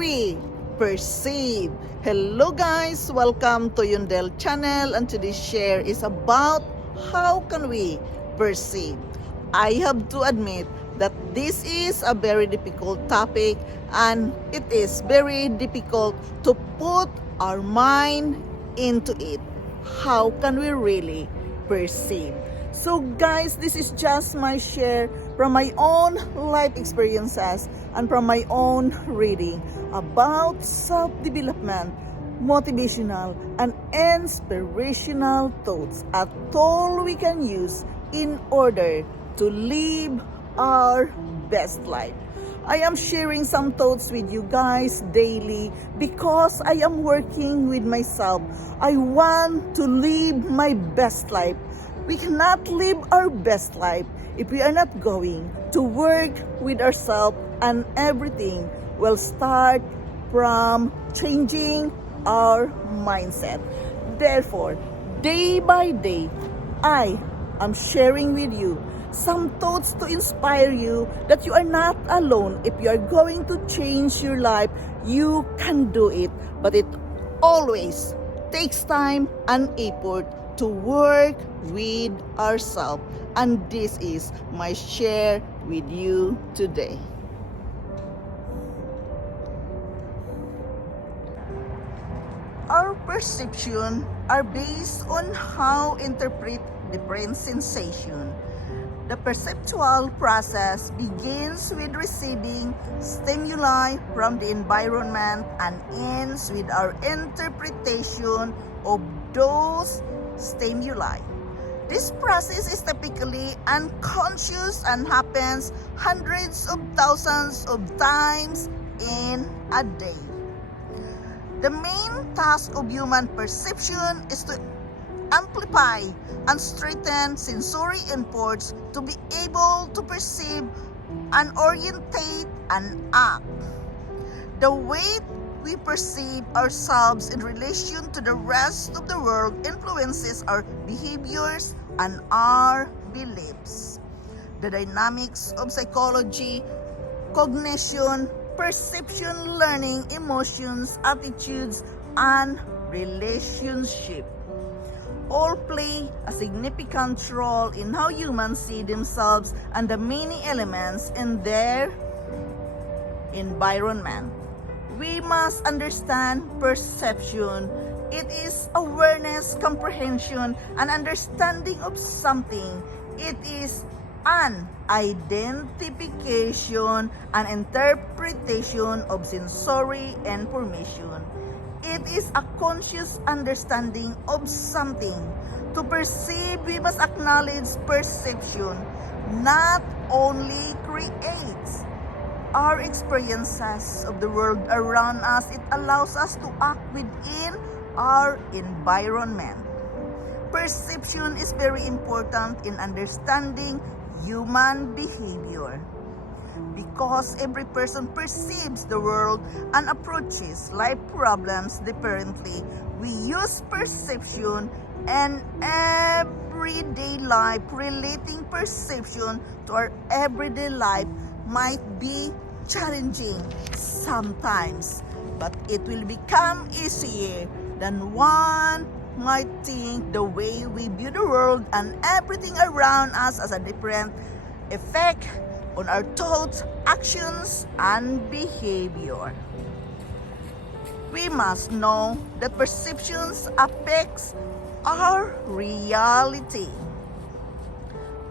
we perceive? Hello guys, welcome to Yundel channel, and today's share is about how can we perceive. I have to admit that this is a very difficult topic, and it is very difficult to put our mind into it. How can we really perceive? So guys, this is just my share from my own life experiences and from my own reading about self-development, motivational and inspirational thoughts at all we can use in order to live our best life. I am sharing some thoughts with you guys daily because I am working with myself. I want to live my best life. We cannot live our best life if we are not going to work with ourselves, and everything will start from changing our mindset. Therefore, day by day, I am sharing with you some thoughts to inspire you that you are not alone. If you are going to change your life, you can do it. But it always takes time and effort to work with ourselves. And this is my share with you today. Our perception are based on how we interpret different sensation. The perceptual process begins with receiving stimuli from the environment and ends with our interpretation of those stimuli. This process is typically unconscious and happens hundreds of thousands of times in a day. The main task of human perception is to amplify and strengthen sensory inputs to be able to perceive and orientate and act. The way we perceive ourselves in relation to the rest of the world influences our behaviors and our beliefs. The dynamics of psychology, cognition, perception, learning, emotions, attitudes, and relationship all play a significant role in how humans see themselves and the many elements in their environment. We must understand perception. It is awareness, comprehension, and understanding of something. It is an identification and interpretation of sensory information. It is a conscious understanding of something. To perceive, we must acknowledge perception not only creates our experiences of the world around us, it allows us to act within our environment. Perception is very important in understanding human behavior. Because every person perceives the world and approaches life problems differently, we use perception in everyday life. Relating perception to our everyday life might be challenging sometimes, but it will become easier than one might think. The way we view the world and everything around us has a different effect on our thoughts, actions, and behavior. We must know that perceptions affects our reality.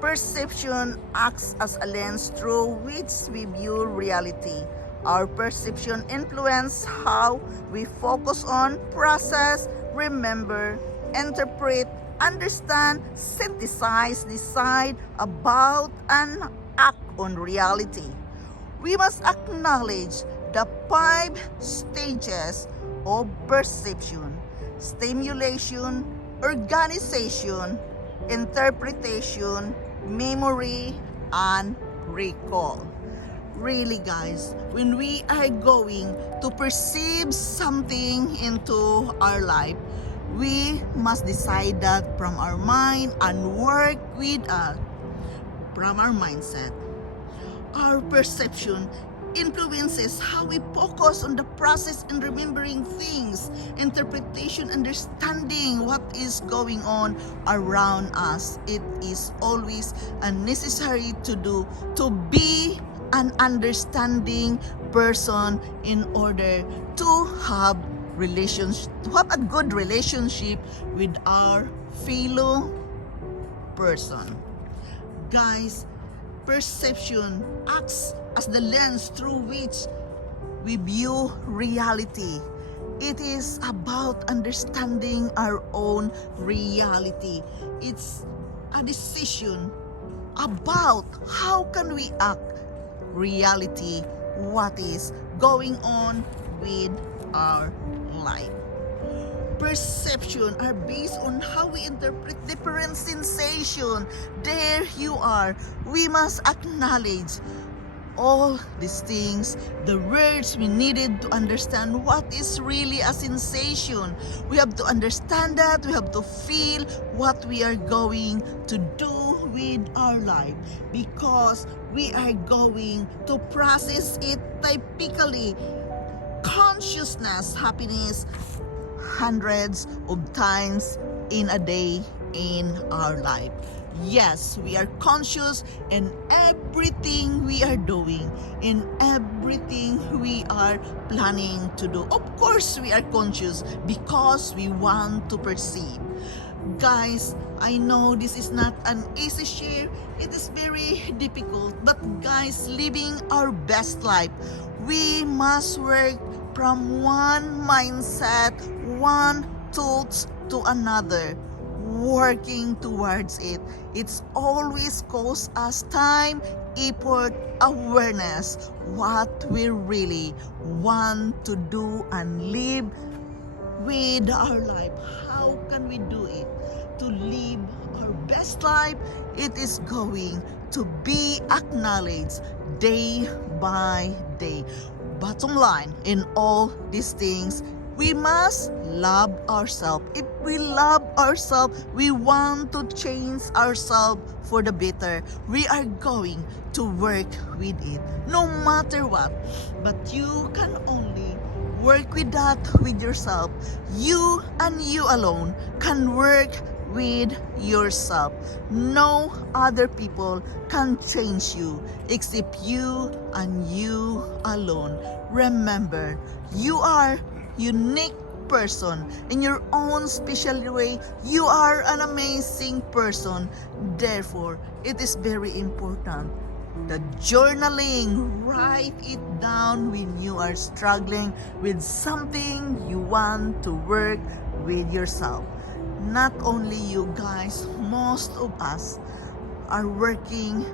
Perception acts as a lens through which we view reality. Our perception influences how we focus on, process, remember, interpret, understand, synthesize, decide about, and act on reality. We must acknowledge the 5 stages of perception: stimulation, organization, interpretation, memory, and recall. Really guys, when we are going to perceive something into our life, we must decide that from our mind and work with from our mindset. Our perception influences how we focus on the process and remembering things, interpretation, understanding what is going on around us. It is always necessary to be an understanding person in order to have a good relationship with our fellow person. Guys, perception acts as the lens through which we view reality. It is about understanding our own reality. It's a decision about how can we act reality, what is going on with our life. Perception are based on how we interpret different sensation. There you are. We must acknowledge all these things, the words we needed to understand what is really a sensation. We have to understand that. We have to feel what we are going to do with our life, because we are going to process it typically. Consciousness, happiness, hundreds of times in a day in our life. Yes, we are conscious in everything we are doing, in everything we are planning to do. Of course, we are conscious because we want to perceive. Guys, I know this is not an easy share. It is very difficult. But guys, living our best life, we must work from one mindset, one thoughts to another, working towards it. It's always cost us time, effort, awareness, what we really want to do and live with our life. How can we do it? To live our best life, it is going to be acknowledged day by day. Bottom line, in all these things, we must love ourselves. If we love ourselves, we want to change ourselves for the better. We are going to work with it, no matter what. But you can only work with that with yourself. You and you alone can work with yourself. No other people can change you except you and you alone. Remember, you are unique person in your own special way. You are an amazing person. Therefore, it is very important the journaling. Write it down when you are struggling with something you want to work with yourself. Not only you guys, most of us are working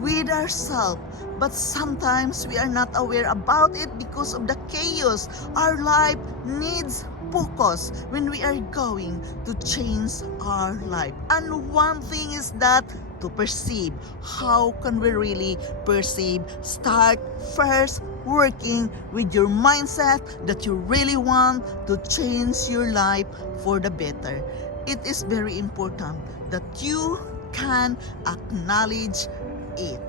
with ourselves, but sometimes we are not aware about it because of the chaos. Our life needs focus when we are going to change our life. And one thing is that to perceive. How can we really perceive? Start first working with your mindset that you really want to change your life for the better. It is very important that you can acknowledge it.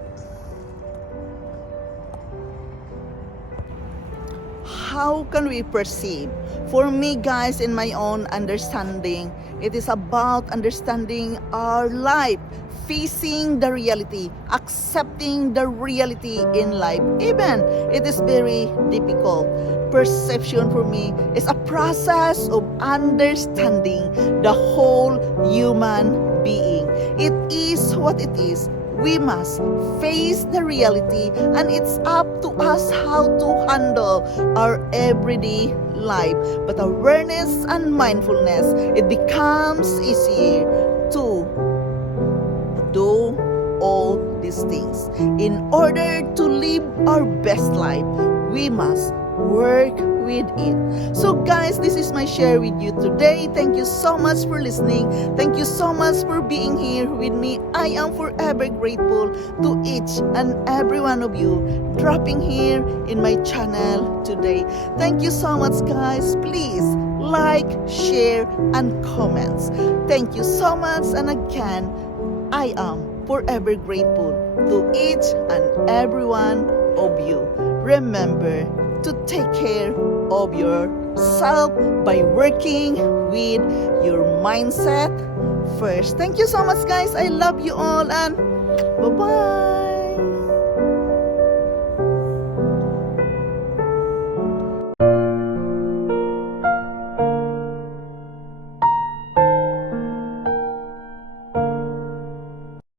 How can we perceive? For me, guys, in my own understanding, it is about understanding our life, facing the reality, accepting the reality in life. Even it is very difficult. Perception for me is a process of understanding the whole human being. It is what it is. We must face the reality, and it's up to us how to handle our everyday life. But awareness and mindfulness, it becomes easier to do all these things. In order to live our best life, we must work with it. So guys, this is my share with you today. Thank you so much for listening. Thank you so much for being here with me. I am forever grateful to each and every one of you dropping here in my channel today. Thank you so much, guys. Please like, share, and comments. Thank you so much, and again, I am forever grateful to each and every one of you. remember to take care of yourself by working with your mindset first. Thank you so much, guys. I love you all, and bye-bye.